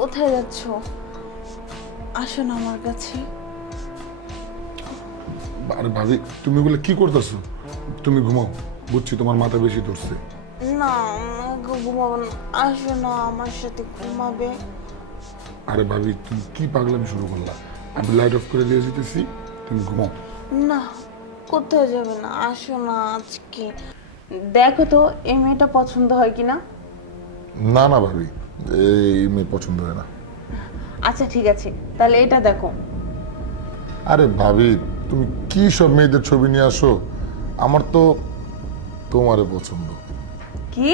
কোথায় যাচ্ছ? আসো না আমার কাছে। আরে ভাবি, তুমি বলে কি করতেছো? তুমি ঘুমাও, বুঝছি তোমার মাথা বেশি ধরছে। না, আমাকে ঘুমাবো না। আসো না আমার সাথে ঘুমাবে। আরে ভাবি, তুমি কি পাগলামি শুরু করলা? আমি লাইট অফ করে দিয়ে যেতেছি, তুমি ঘুমাও। না, কোথাও যাবে না। আসো না আজকে। দেখো তো এই মেয়েটা পছন্দ হয় কিনা। না না ভাবি, এই মেয়ে পছন্দ হয় না। আচ্ছা ঠিক আছে, তাহলে এটা দেখো। আরে ভাবি, তুমি কি সব মেয়েদের ছবি নিয়ে আসো? আমার তো তোমারে পছন্দ। কি?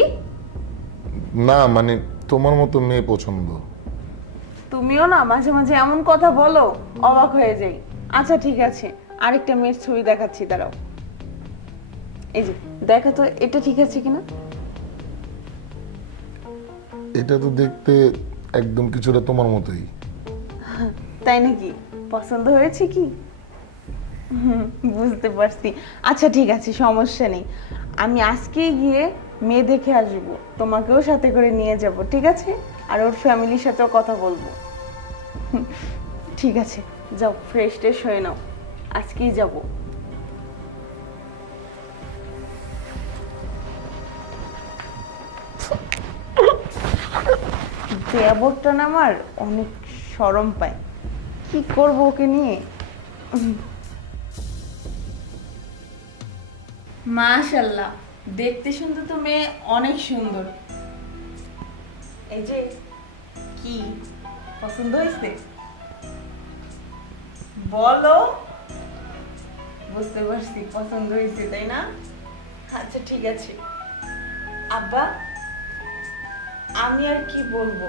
না মানে, তোমার মতো মেয়ে পছন্দ। তুমিও না মাঝে মাঝে এমন কথা বলো, অবাক হয়ে যাই। আচ্ছা ঠিক আছে, আরেকটা মেয়ের ছবি দেখাচ্ছি, দাঁড়াও। এই যে দেখো তো এটা ঠিক আছে কিনা। এটা তো দেখতে একদম কিছুটা তোমার মতোই। তাই নাকি? পছন্দ হয়েছে কি? বুঝতে পারছি। আচ্ছা ঠিক আছে, সমস্যা নেই। আমি আজকেই গিয়ে মেয়ে দেখে আসবো, তোমাকেও সাথে করে নিয়ে যাব, ঠিক আছে? আর ওর ফ্যামিলির সাথেও কথা বলবো। ঠিক আছে, যাও ফ্রেশ ট্রেশ হয়ে নাও, আজকেই যাব। দেবরটা না আমার অনেক শরম পায়, কি করবো ওকে নিয়ে। মাশাআল্লাহ, দেখতে শুনতে তো মেয়ে অনেক সুন্দর। এই যে কি পছন্দ হয়েছে বলো। বুঝতে পারছি পছন্দ হয়েছে, তাই না? আচ্ছা ঠিক আছে আব্বা, আমি আর কি বলবো।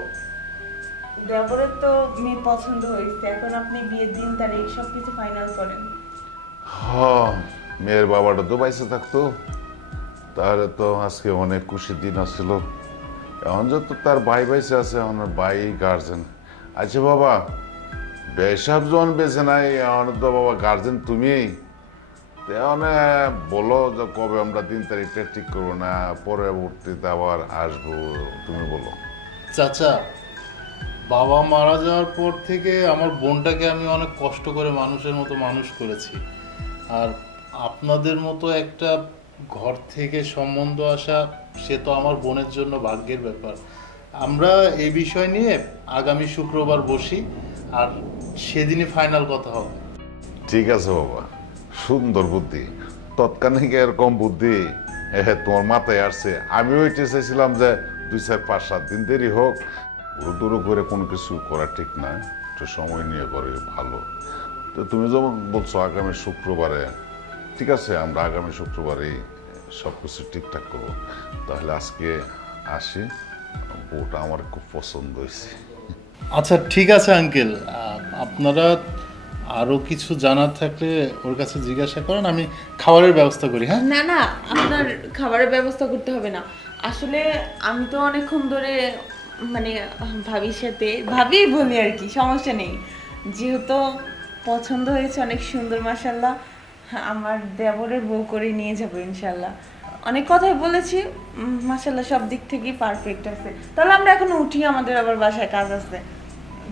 দেবরের তো মেয়ে পছন্দ হয়েছে, এখন আপনি বিয়ের দিন তারিখ সবকিছু ফাইনাল করেন। হ্যাঁ, মেয়ের বাবাটা তো বাইসে থাকতো তাহলে তো আজকে অনেক খুশির দিন আসছিল। এখন যত তার ভাই বাইসে আছে, এখন ভাই গার্জেন। আচ্ছা বাবা, বেসব জন বেছে নাই, এখন তো বাবা গার্জেন তুমি। এখন বলো যে কবে আমরা দিন তারিখটা ঠিক করবো, না পরবর্তীতে আবার আসবো, তুমি বলো। চাচা, বাবা মারা যাওয়ার পর থেকে আমার বোনটাকে আমি অনেক কষ্ট করে মানুষের মতো মানুষ করেছি। আর আপনাদের মতো একটা ঘর থেকে সম্বন্ধ আসা, সে তো আমার বোনের জন্য ভাগ্যের ব্যাপার। আমরা এই বিষয় নিয়ে আগামী শুক্রবার বসি, আর সেদিনই ফাইনাল কথা হবে। ঠিক আছে বাবা, সুন্দর বুদ্ধি। তৎক্ষণিক এরকম বুদ্ধি তোমার মাথায় আসছে। আমি ওইটা চাইছিলাম যে 2, 4, 5, 7 দিন দেরি হোক। দূরে করে কোনো কিছু করা ঠিক না, একটু সময় নিয়ে করে ভালো। তো তুমি যেমন বলছো আগামী শুক্রবারে, ঠিক আছে, আমরা আগামী শুক্রবারেই সব কিছু ঠিকঠাক করবো। তাহলে আজকে আসি, বউটা আমার খুব পছন্দ হয়েছে। আচ্ছা ঠিক আছে আঙ্কেল, আপনারা আরও কিছু জানার থাকলে ওর কাছে জিজ্ঞাসা করেন, আমি খাবারের ব্যবস্থা করি। হ্যাঁ, না না, আপনার খাবারের ব্যবস্থা করতে হবে না। আসলে আমি তো অনেকক্ষণ ধরে মানে ভাবির সাথে ভাবি বলি আর কি, সমস্যা নেই। যেহেতু পছন্দ হয়েছে, অনেক সুন্দর মাশাল্লাহ, আমার দেবরের বউ করে নিয়ে যাবো ইনশাল্লাহ। অনেক কথাই বলেছি, মাশাল্লাহ সব দিক থেকেই পারফেক্ট আছে। তাহলে আমরা এখন উঠি, আমাদের আবার বাসায় কাজ আছে।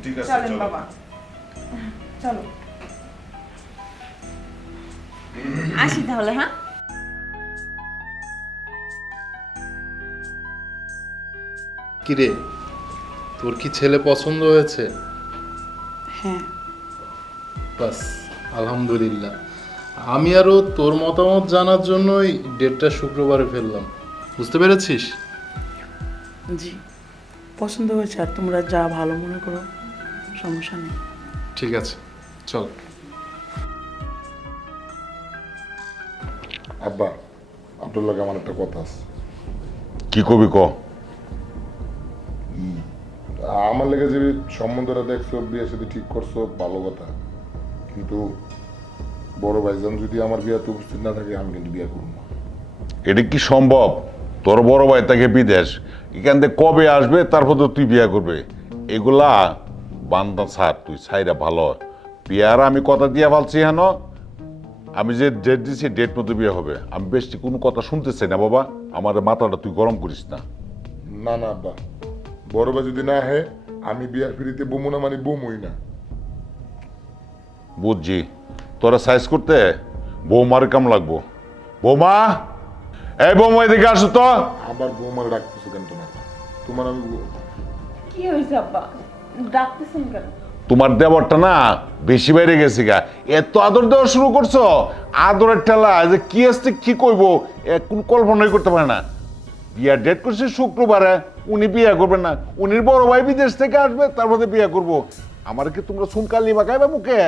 ঠিক আছে, চলেন চলো। বাবা, চলো আসি তাহলে। হ্যাঁ, কিরে, তোর কি ছেলে পছন্দ হয়েছে? হ্যাঁ। বাস, আলহামদুলিল্লাহ। আমি আরও তোর মতামত জানার জন্যই ডেটটা শুক্রবারে ফেললাম, বুঝতে পেরেছিস? জি, পছন্দ হয়েছে। আর তোমরা যা ভালো মনে করো, সমস্যা নেই। ঠিক আছে, চল। আব্বা, আপনার লগে আমার একটা কথা আছে। কি কবি ক? আমার লেগে যে সম্বন্ধটা দেখছো, বিয়ে সাথে ঠিক করছো, ভালো কথা। কিন্তু বড় ভাইজান যদি আমার বিয়েতে উপস্থিত না থাকে, আমি কিন্তু বিয়ে করবো না। এটা কি সম্ভব? তোর বড় ভাই তাকে বিদেশ, এখান থেকে কবে আসবে, তারপর তো তুই বিয়ে করবে? এগুলা বান্দা ছাড়, তুই ছাইরা ভালো হয়। বিয়ার আমি কথা দিয়ে ফেলছি হেন, আমি যে ডেট দিছি ডেট মতো বিয়ে হবে। আমি বেশি কোনো কথা শুনতে চাই না বাবা, আমার মাথাটা তুই গরম করিস না। না না আব্বা, বড় ভাই যদি না হয়, আমি বিয়ার ফিরিতে বমু না মানে বমুই না। বুঝছি, তোরা সাইজ করতে বৌমার কাম লাগবো। বৌমা, এই বৌমা এদিকে আসো তো। আবার বৌমার ডাকতেছো কেন তোমার? তোমার আমি কি হয়েছে আব্বা, ডাকতেছেন কেন? তোমার দেবরটা না বেশি বাইরে গেছে গা, এত আদর দেওয়া শুরু করছো, আদরের ঠেলা যে কি আসছে কি কইবো কোন কল্পনাই করতে পারে না। বিয়ার ডেট করছে শুক্রবারে, উনি বিয়ে করবেন না, উনির বড় ভাই বিদেশ থেকে আসবে, তার মধ্যে বিয়ে করবো। আমার কি তোমরা সুনকালি বাঁকাইবে মুখে?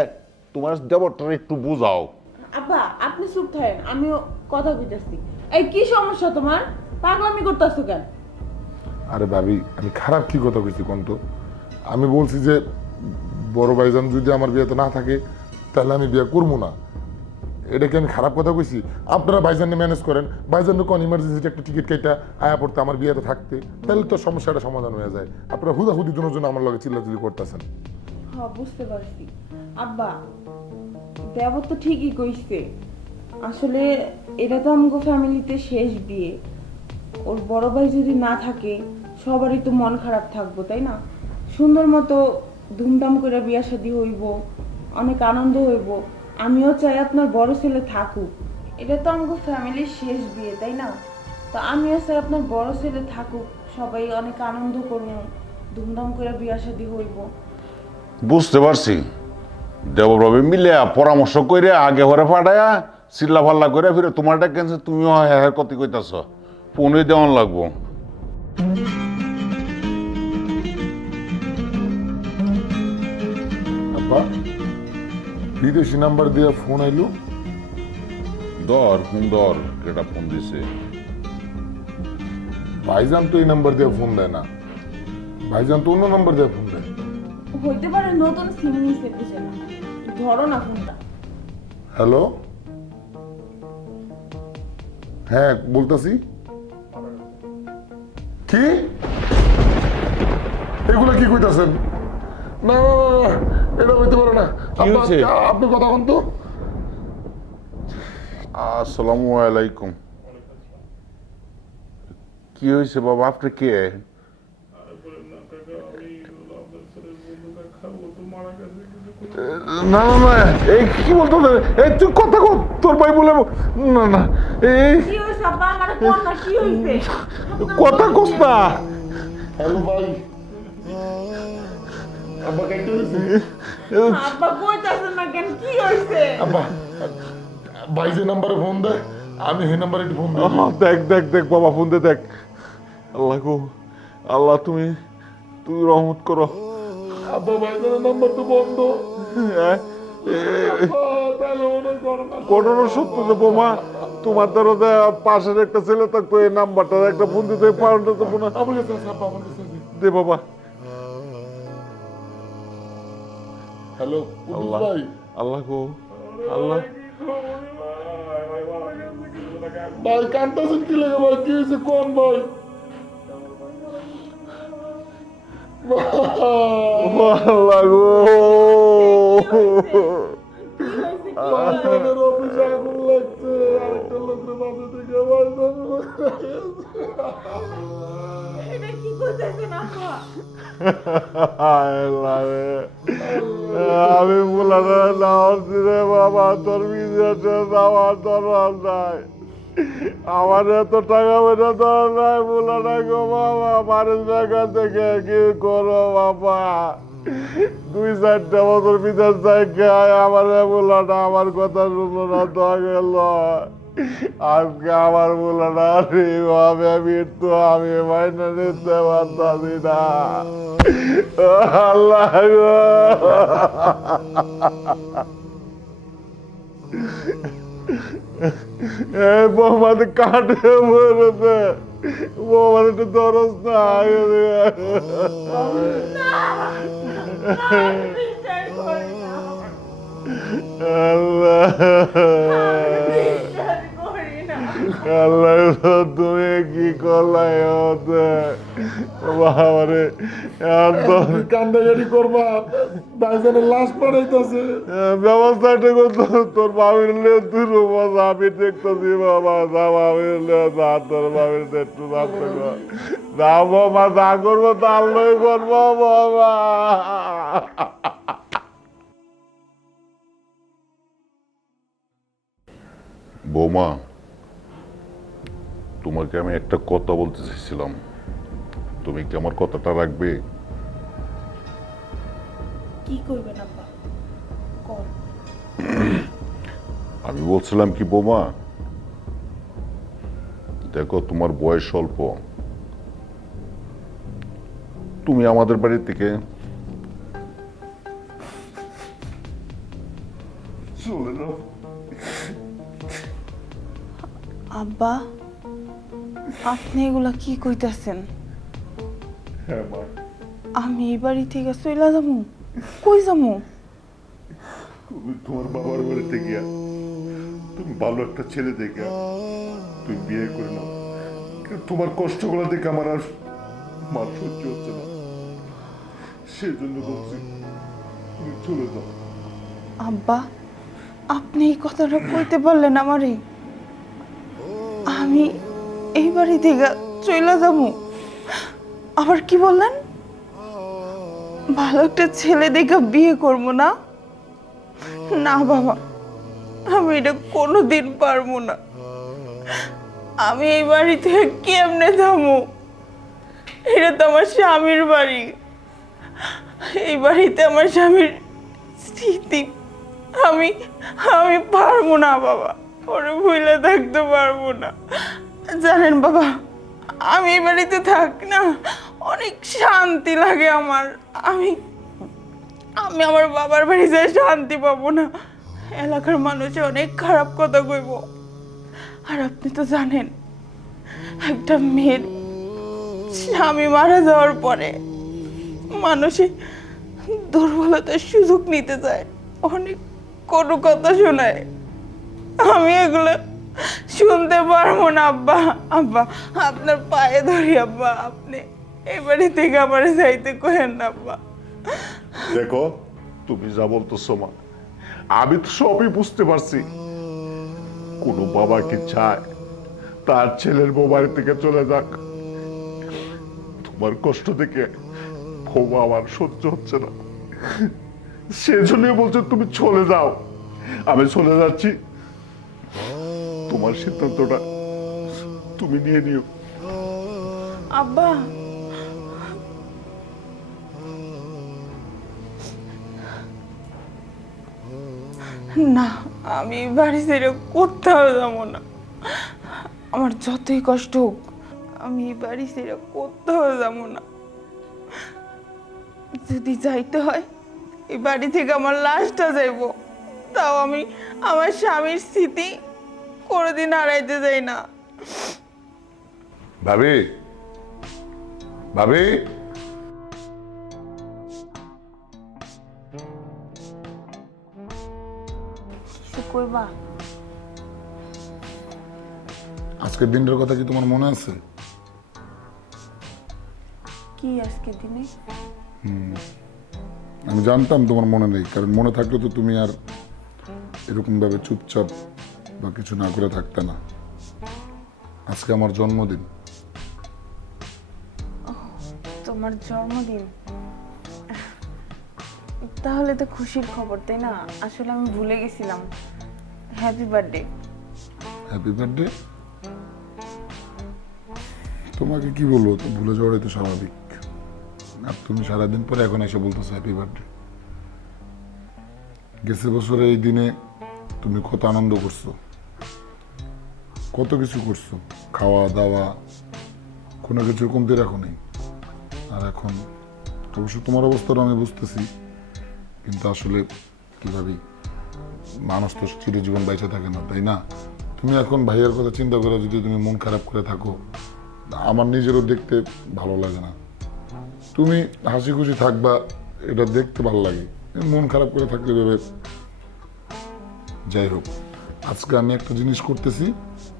তোমার দেবরটা একটু বুঝাও। আব্বা আপনি চুপ থাকেন, আমিও কথা কইতাছি। এই কি সমস্যা তোমার? পাগলামি করতেছো কেন? আরে ভাবি, আমি খারাপ কি কথা কইছি কোন তো? আমি বলছি যে বড় ভাইজান যদি আমার বিয়েতে না থাকে তাহলে আমি বিয়ে করবো না। এটা কি আমি খারাপ কথা কইছি? আপনারা ভাইজানকে ম্যানেজ করেন, ভাইজানকে কোন ইমার্জেন্সিতে একটা টিকিট কেটে আয়া পড়তে আমার বিয়েতে থাকতে, তাহলে তো সমস্যাটা সমাধান হয়ে যায়। আপনারা হুদাহুদি দুজনের জন্য আমার লগে চিল্লাচিল্লি করতেছেন। হ্যাঁ বুঝতে পারছি আব্বা, দেবর তো ঠিকই কইছে। আসলে এটা তো আমগো ফ্যামিলিতে শেষ বিয়ে। ওর বড় ভাই যদি না থাকে সবারই তো মন খারাপ থাকবো, তাই না? সুন্দর মতো ধুমধাম করে বিয়া শাদী হইব, অনেক আনন্দ হইব। আমিও চাই আপনার বড় ছেলে থাকুক। এটা তো আমগো ফ্যামিলির শেষ বিয়ে, তাই না? তো আমিও চাই আপনার বড় ছেলে থাকুক, সবাই অনেক আনন্দ করবো, ধুমধাম করে বিয়া শাদী হইব। বুঝতে পারছি, দেবরবে মিলে পরামর্শ করে আগে ঘরে পাঠায়া চিল্লা ফাল্লা করে ফিরে তোমারটা ক্যান্সেল, তুমিও হ্যাঁ কতি কইতাছ, ফোনই দেওয়ান লাগবো। আব্বা, বিদেশি নাম্বার দিয়ে ফোন আইলো। দর ফোন দর, কেটা ফোন দিছে? ভাইজান তো এই নাম্বার দিয়ে ফোন দেয় না, ভাইজান তো অন্য নাম্বার দিয়ে ফোন দেয়। হইতে পারে নতুন সিম নিছে, বুঝে না। ধরো না ফোনটা। হ্যালো, হ্যাঁ বলতেছি। কি এগুলো কি কইতাছেন? না না না না, এটা হইতে পারে না। হয়েছে? আপনি কথা কোন তো? আসসালামু আলাইকুম। কি হয়েছে বাবা, আপনি কে? না না না, এই কি বলতো, এই তুই কথা কর, তোর ভাই বলে না না, এই কি হইছে আব্বা, আমারে কোন না কি হইছে? কথা কস না। হ্যালো ভাই, আব্বা কেটে হয়েছে? আব্বা কইতাছেন না কেন, কি হইছে? আব্বা, ভাই যে নাম্বারে ফোন দেয় আমি সেই নাম্বারে একটু ফোন দিই। দেখ দেখ দেখ বাবা, ফোন দে দেখ। আল্লাহ গো, আল্লাহ তুমি তুই রহমত করো। আব্বা ভাইজানের নাম্বার তো বন্ধ। ঘটনা সত্য যে বোমা, তোমার ধরো যে পাশের একটা ছেলে থাকতো, এই নাম্বারটা একটা ফোন দিতে পারতো তো না। আমার কাছে আছে আব্বা, আমার কাছে আছে। দে বাবা। হ্যালো আল্লাহ ভাই, আল্লাহ গো, আল্লাহ ভাই কান্তাছেন কি লাগে ভাই? কি হয়েছে কোন ভাই? আল্লাহ গো, ভাইজানের অফিসে আগুন লাগছে, আরেকটা লোকের বাসা থেকে এটা কি কইতাছেন আব্বা? আল্লাহ রে, আমি বলাটা নাও দিলে বাবা, তোর বিদেশে যাওয়ার দরকার নাই, আমার এত টাকা পয়সা দরকার নাই, বলাটা গো বাবা, মানুষ টাকা থেকে কি করো বাবা, 2-4টা বছর বিদেশ যাই খায়, আমার বলাটা আমার কথা শুনলো না তো গেল, আজকে আমার বলাটা এইভাবে মৃত্যু আমি মাইনে নিতে পারতাছি না। আল্লাহ গো, এই বৌমাতে কাটে মরেছে, বৌমার একটু দরজ না। বিচার করি না, আল্লাহ, বিচার করি না। আল্লাহ তুমি কি করলাই বাবারে কান্দাকাটি করবা, ভাইজানের লাশ পড়াইতেছে। ব্যবস্থাটা করতো তোর বাবির তুই রূপা আমি দেখতেছি বাবা যা বাবির যা তোর বাবির একটু রাস্তা কর যা বাবা যা করবো তা আল্লাহ করবো বাবা। বৌমা, তোমাকে আমি একটা কথা বলতে চাইছিলাম, তুমি কি আমার কথাটা রাখবে? কি করবেন আব্বা? কর। আমি বলছিলাম কি বৌমা, দেখো তোমার বয়স অল্প, তুমি আমাদের বাড়ি থেকে চলে যাও। আব্বা, আপনি এগুলা কি কইতাছেন? হ্যাঁ মা, আমি এই বাড়ি থেকে চইলা যাবো? কই যাবো? তুমি তোমার বাবার বাড়িতে গিয়া তুমি ভালো একটা ছেলে দেখে তুমি বিয়ে করে নাও। কিন্তু তোমার কষ্টগুলো দেখে আমার আর মার সহ্য হচ্ছে না, সেই জন্য বলছি তুমি চলে যাও। আব্বা, আপনি এই কথাটা কইতে পারলেন আমারে? আমি এই বাড়ি থেকে চইলা যাবো? আবার কি বললেন? ভালো একটা ছেলে দেখে বিয়ে করবো না? না বাবা, আমি এটা কোনোদিন পারবো না। আমি এই বাড়ি থেকে কেমনে যাবো? এটা তো আমার স্বামীর বাড়ি, এই বাড়িতে আমার স্বামীর স্মৃতি। আমি আমি পারবো না বাবা, ওরে ভুলে থাকতে পারবো না। জানেন বাবা, আমি এই বাড়িতে থাক না, অনেক শান্তি লাগে আমার। আমি আমি আমার বাবার বাড়ি যেয়ে শান্তি পাবো না। এলাকার মানুষে অনেক খারাপ কথা কইব। আর আপনি তো জানেন, একটা মেয়ের স্বামী মারা যাওয়ার পরে মানুষে দুর্বলতার সুযোগ নিতে চায়, অনেক কটু কথা শোনায়। আমি এগুলো শুনতে পারবো না আব্বা। আব্বা, আপনার পায়ে ধরি আব্বা, আপনি এই বাড়ি থেকে আমার যাইতে কহেন না আব্বা। দেখো তুমি যা বলতেছো মা, আমি তো সবই বুঝতে পারছি। কোনো বাবা কি চায় তার ছেলের বউ বাড়ি থেকে চলে যাক? তোমার কষ্ট দেখে বৌমা আমার সহ্য হচ্ছে না, সেজন্যই বলছো তুমি চলে যাও। আমি চলে যাচ্ছি, তোমার সিদ্ধান্তটা তুমি নিয়ে নিও। আব্বা, না, আমি বাড়ি ছেড়ে কোথাও যাবো না। আমার যতই কষ্ট হোক, আমি বাড়ি ছেড়ে কোথাও যাবো না। যদি যাইতে হয় এই বাড়ি থেকে আমার লাশটা যাইব, তাও আমি আমার স্বামীর স্মৃতি কোনোদিন হারাইতে যাই না। ভাবি, ভাবি, কিছু কইবা? আজকের দিনটার কথা কি তোমার মনে আছে? কি আজকে দিনে? আমি জানতাম তোমার মনে নেই, কারণ মনে থাকলে তো তুমি আর এরকম ভাবে চুপচাপ বা কিছু না করে থাকতে না। আজকে আমার জন্মদিন। তোমার জন্মদিন? তাহলে তো খুশির খবর, তাই না? আসলে আমি ভুলে গেছিলাম। Happy birthday. Happy birthday. তোমাকে কি বলবো, তো ভুলে যাওয়াটাই তো স্বাভাবিক। আর তুমি সারাদিন পরে এখন এসে বলতেছো হ্যাপি বার্থডে। গেছে বছরে এই দিনে তুমি কত আনন্দ করছো, কত কিছু করছো, খাওয়া দাওয়া, কোনো কিছুর কমতি রাখো নেই। আর এখন অবশ্য তোমার অবস্থাটা আমি বুঝতেছি, কিন্তু আসলে কীভাবে মানুষ তো চিরজীবন বেঁচে থাকে না, তাই না? তুমি এখন ভাইয়ের কথা চিন্তা করে যদি তুমি মন খারাপ করে থাকো, আমার নিজেরও দেখতে ভালো লাগে না। তুমি হাসি খুশি থাকবা, এটা দেখতে ভালো লাগে। মন খারাপ করে থাকলে ভেবে, যাই হোক, আজকে আমি একটা জিনিস করতেছি,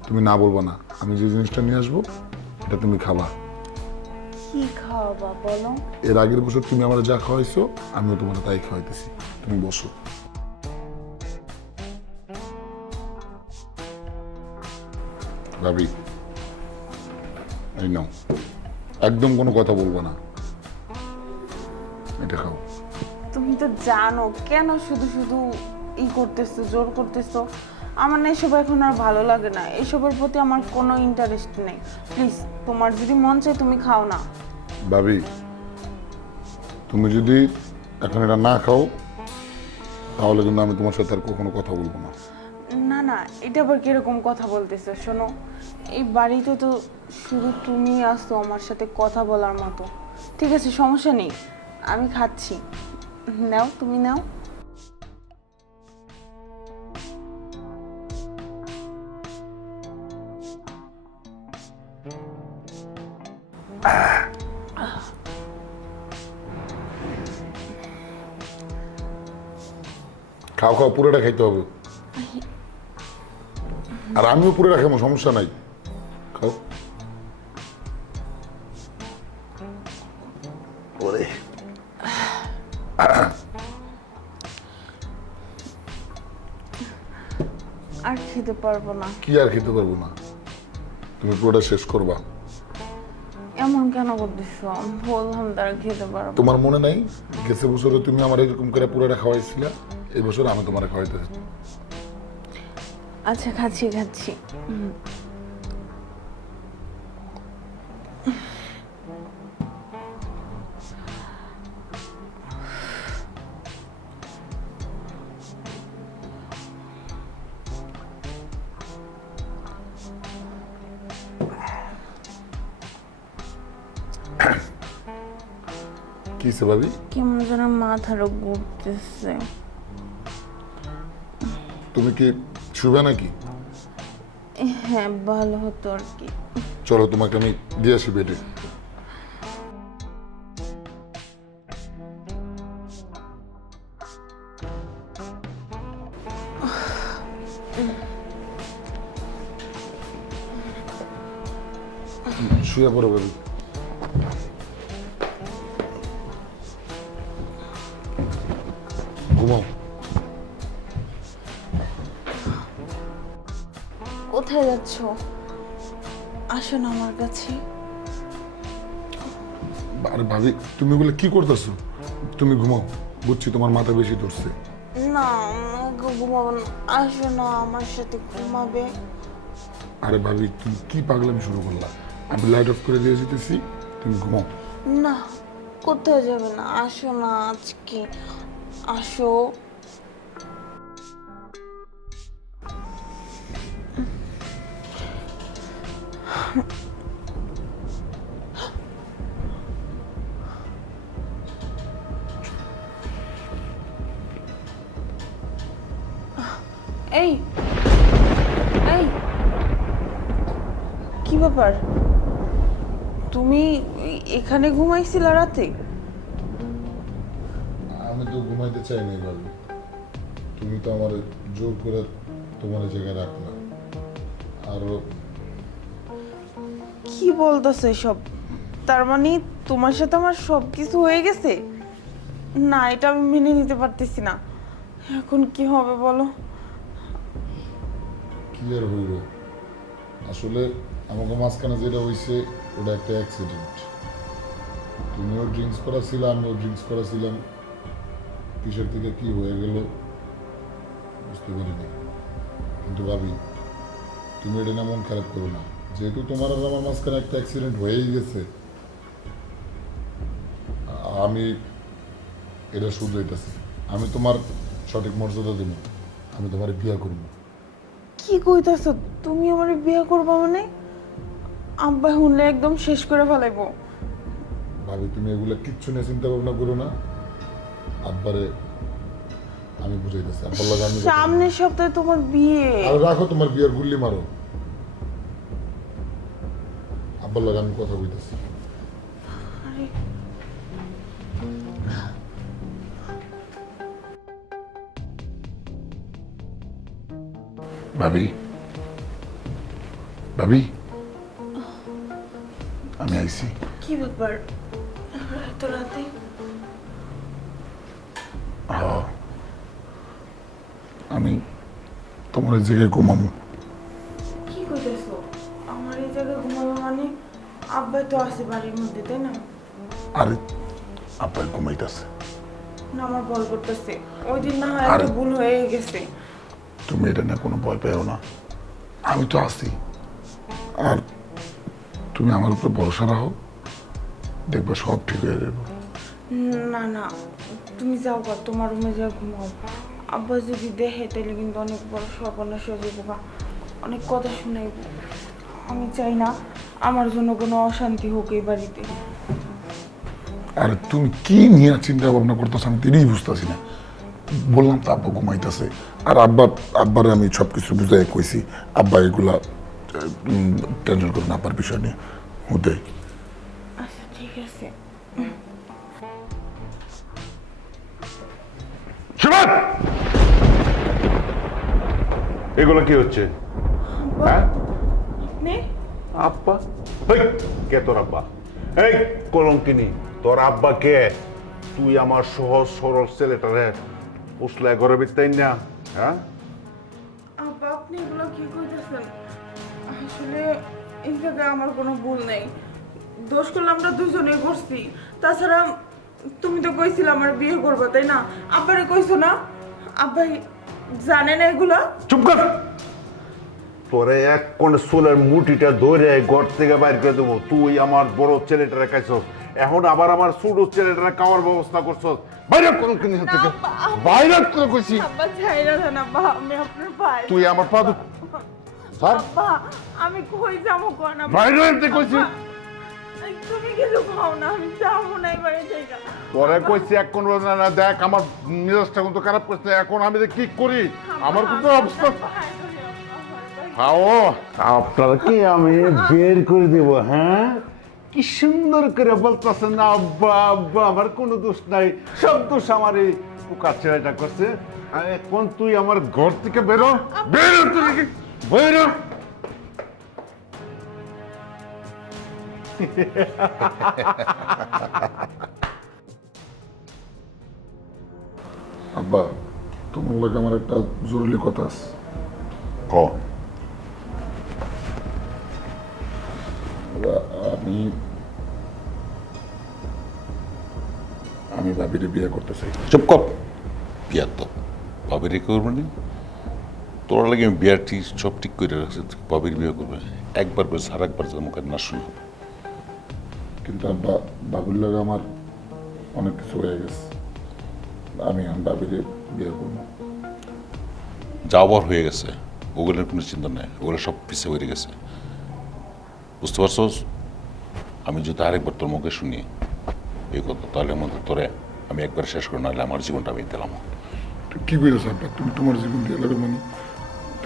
তুমি না বলবা না, আমি যে জিনিসটা নিয়ে আসবো এটা তুমি খাবা। কি খাওয়াবা বলো? এর আগের বছর তুমি আমার যা খাওয়াইছো আমিও তোমার তাই খাওয়াইতেছি। তুমি বসো। ভাবি এই নাও, একদম কোনো কথা বলবো না, এটা খাও। তুমি তো জানো কেন শুধু শুধু করতেছো, জোর করতেছো। আমার না এসব এখন আর ভালো লাগে না, এসবের প্রতি আমার কোনো ইন্টারেস্ট নেই। প্লিজ, তোমার যদি মন চায় তুমি খাও না। ভাবি তুমি যদি এখন এটা না খাও তাহলে কিন্তু আমি তোমার সাথে আর কখনো কথা বলবো না। না না, এটা আবার কিরকম কথা বলতেছো? শোনো, এই বাড়িতে তো শুধু তুমি আসতো আমার সাথে কথা বলার মতো। ঠিক আছে, সমস্যা নেই, আমি খাচ্ছি। নাও, তুমি নাও। খাও খাও, পুরোটা খাইতে হবে। আর আমিও পুরোটা খাবো, সমস্যা নাই, খাও। ওরে আর খেতে পারবো না। কি আর খেতে পারবো না? তুমি পুরোটা শেষ করবা। এমন কেন করতেছো? বললাম তারা খেতে পারবো। তোমার মনে নাই গেছে বছরে তুমি আমার এরকম করে পুরোটা খাওয়াইছিলা? এই বছর আমি তোমার খাওয়াইতে। আচ্ছা, খাচ্ছি খাচ্ছি। কিসে ভাবি? কেমন যেন মাথাটা ঘুরতেছে। তুমি কি শুবে নাকি? হ্যাঁ, ভালো হতো আর কি। চলো তোমাকে আমি দিয়ে আসি বেডে। শুয়ে পড়ো ভাবি। ঘুমাও। কোথায় যাচ্ছ? আসো না আমার কাছে। আরে ভাবি তুমি বলে কি করতেছো? তুমি ঘুমাও, বুঝছি তোমার মাথা বেশি ধরছে। না, আমাকে ঘুমাবো না। আসো না আমার সাথে ঘুমাবে। আরে ভাবি তুমি কি পাগলামি শুরু করলা? আমি লাইট অফ করে দিয়ে যেতেছি, তুমি ঘুমাও। না, কোথায় যাবে না, আসো না আজকে। আসো। এই এই, কি ব্যাপার? তুমি এখানে ঘুমাইছিলা রাতে? আমি তো ঘুমাইতে চাই না ভাবি, তুমি তো আমার জোর করে তোমার জায়গায় রাখলা। আর কি বলতেছো এসব? তার মানে তোমার সাথে আমার সব কিছু হয়ে গেছে? না, এটা আমি মেনে নিতে পারতেছি না। এখন কি হবে বলো? কি আর হইল, আসলে আমাকে মাঝখানে যেটা হয়েছে ওটা একটা অ্যাক্সিডেন্ট। তুমিও ড্রিঙ্কস করা ছিল, আমিও ড্রিঙ্কস করা ছিলাম। কিসের থেকে কি হয়ে গেল বুঝতে পারিনি। কিন্তু ভাবি তুমি এটা না মন খারাপ করো না, যেহেতু তোমার আর আমার মাঝখানে একটা অ্যাক্সিডেন্ট হয়েই গেছে, আমি এটা শুধরাইতেছি। আমি তোমার সঠিক মর্যাদা দেব, আমি তোমার বিয়ে করবো। কি কইতাছো? তুমি আমার বিয়ে করবা মানে? আব্বা শুনলে একদম শেষ করে ফেলাইবো। ভাবি তুমি এগুলো কিচ্ছু নিয়ে চিন্তা ভাবনা করো না। আব্বারে আমি বুঝাইতেছি, আব্বার লাগে আমি সামনের সপ্তাহে তোমার বিয়ে। আর রাখো তোমার বিয়ের গুল্লি মারো। আব্বার লাগে আমি কথা বলতেছি। ভাবি ভাবি আমি আইছি। কি ব্যাপার এত রাতে? আমি তোমার এই জায়গায় ঘুমাবো। কি কইতেছো? আমার এই জায়গায় ঘুমাবো মানে? আব্বা তো আছে বাড়ির মধ্যে, তাই না? আরে আব্বা ঘুমাইতেছে। না, আমার ভয় করতেছে। ওই দিন না হয় আরে- একটা ভুল হয়ে গেছে। তুমি এটা নিয়ে কোনো ভয় পেও না, আমি তো আছি। আর তুমি আমার উপরে ভরসা রাখো, দেখবে সব ঠিক হয়ে যাবে। না না, তুমি যাও গা, তোমার রুমে যাও ঘুমাও। আব্বা যদি দেখে তাহলে কিন্তু অনেক বড় সর্বনাশ হয়ে যাবো গা, অনেক কথা শুনাইব। আমি চাই না আমার জন্য কোনো অশান্তি হোক এই বাড়িতে। আর তুমি কি নিয়ে চিন্তা ভাবনা করতেছ আমি তিনিই বুঝতেছি না। বললাম তো আব্বা ঘুমাইতেছে, আর আব্বারে আমি সব কিছু বুঝাই কইছি। আব্বা এগুলা টেনশন করুন আব্বার বিষয় নিয়ে হতে। আচ্ছা ঠিক আছে। শিবান, এগুলো কি হচ্ছে? হ্যাঁ নে, আব্বা? হেই, কে তোর আব্বা? এই কলঙ্কিনী, তোর আব্বা কে? তুই আমার সহজ সরল ছেলেটারে উসলায় ঘরে বিতাই না? হ্যাঁ, আব্বা আপনি এগুলো কি কইতেছেন? আসলে এই জায়গায় আমার কোনো ভুল নেই। দোষ করলে আমরা দুজনেই করছি। তাছাড়া তুমি তো কইছিলে আমার বিয়ে করবো, তাই না? আব্বারে কইছো না? আব্বাই জানে না এগুলো? চুপ কর। তোরে এক কোন চুলের মুঠিটা ধরে ঘর থেকে বাইর করে দেবো। তুই আমার বড় ছেলেটারে খাইছস, এখন আবার আমার ছোট ছেলেটারে খাওয়ার ব্যবস্থা করছস। বাইরে কলঙ্কিনী না, থেকে আব্বা, বাইরে তোর কইছি। আব্বা ছাইরা দেন আব্বা, আমি আপনার ভাই। তুই আমার পা স্যার আব্বা আমি কই যাবো কোন আব্বা? বাইরে আনতে কইছি। আব্বা, তুমি কিছু খাও না, আমি যাবো না এই বাড়ি থেকে। তোরে কইছি এক কোন না না, দেখ আমার মেজাজটা কিন্তু খারাপ করছে। এখন আমি যে কি করি, আমার কিন্তু অবস্থা। খাও, আপনারা কি আমি বের করে দেব? হ্যাঁ, কি সুন্দর করে বলতেছেন না আব্বা আব্বা, আমার কোনো দোষ নাই, সব দোষ আমার এই কুকার ছেলেটা করছে। আর এখন তুই আমার ঘর থেকে বেরো, বেরো, তুই বেরো। আব্বা তোমার লোক আমার একটা জরুরি কথা আছে। ক আব্বা, আমি ভাবিরে বিয়ে করতে চাই। চুপ কর। বিয়া তো বাবির করবে না, তোর লাগে আমি বিয়ার ঠিক সব ঠিক করে রাখছি। বাবির বিয়ে করবে একবার বেশ আর একবার যেন মুখে না শুনি। কিন্তু আব্বা বাবুর লাগে আমার অনেক কিছু হয়ে গেছে, আমি এখন বাবিরে বিয়ে করবো। যাওয়ার হয়ে গেছে, ওগুলোর কোনো চিন্তা নেই, ওগুলো সব পিছিয়ে হয়ে গেছে। বুঝতে পারছস? আমি যদি আরেকবার তোর মুখে শুনি এই কথা, তাহলে মধ্যে তোরে আমি একবার শেষ করে, নাহলে আমার জীবনটা আমি দিলাম। কি করেছো আব্বা? তুমি তোমার জীবন দিয়ে লাগে মানে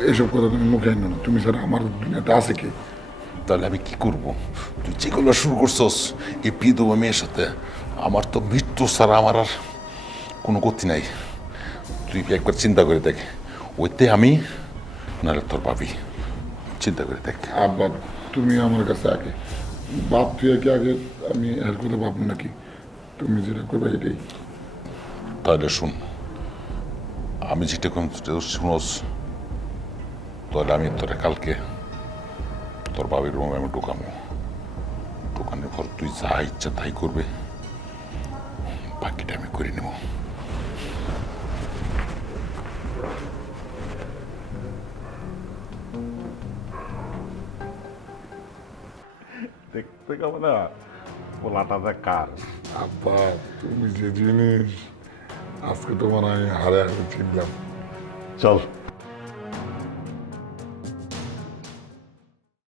এইসব কথা তুমি মুখে আনো না। তুমি স্যার আমার দুনিয়াতে আছে কি? তাহলে আমি কি করব? তুই যেগুলো শুরু করছস এই বিধবা মেয়ের সাথে, আমার তো মৃত্যু ছাড়া আমার আর কোনো গতি নাই। তুই একবার চিন্তা করে দেখ, ওইতে আমি নাহলে তোর ভাবি, চিন্তা করে দেখ। আব্বা তুমি আমার কাছে আগে বাপ তুই কি আগে আমি এর কথা ভাববো নাকি? তুমি যেটা করবে এটাই। তাহলে শুন, আমি যেটা কম শুনোস, তাহলে আমি তোরা কালকে তোর বাবির রুমে আমি ঢোকামো। ঢোকানোর পর তুই যা ইচ্ছা তাই করবে, বাকিটা আমি করে নেব। দেখতে কেমন না পোলাটা কার? আব্বা তুমি যে জিনিস আজকে তোমার আমি হারে হারে চিনলাম। চল